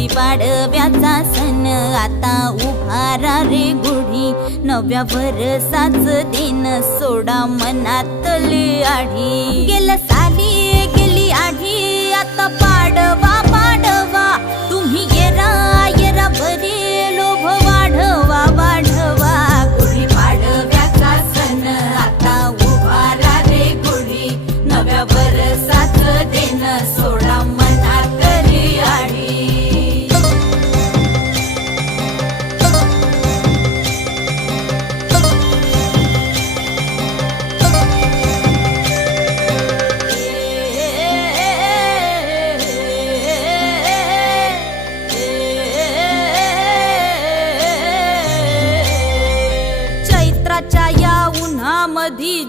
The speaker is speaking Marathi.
गुढीपाडव्याचा सण आता उभारा रे गुढी, नव्या वर्षाच दिन सोडा मनातली आढी। गेल्या साली गेली आढी, आता पाडवा पाडवा, तुम्ही येरा येरा बरे लोभ वाढवा वाढवा। गुढीपाडव्याचा सण आता उभारा रे गुढी, नव्या वर्षाच दिन सोडा मनातली आढी। चैत्राच्या या उन्हामधी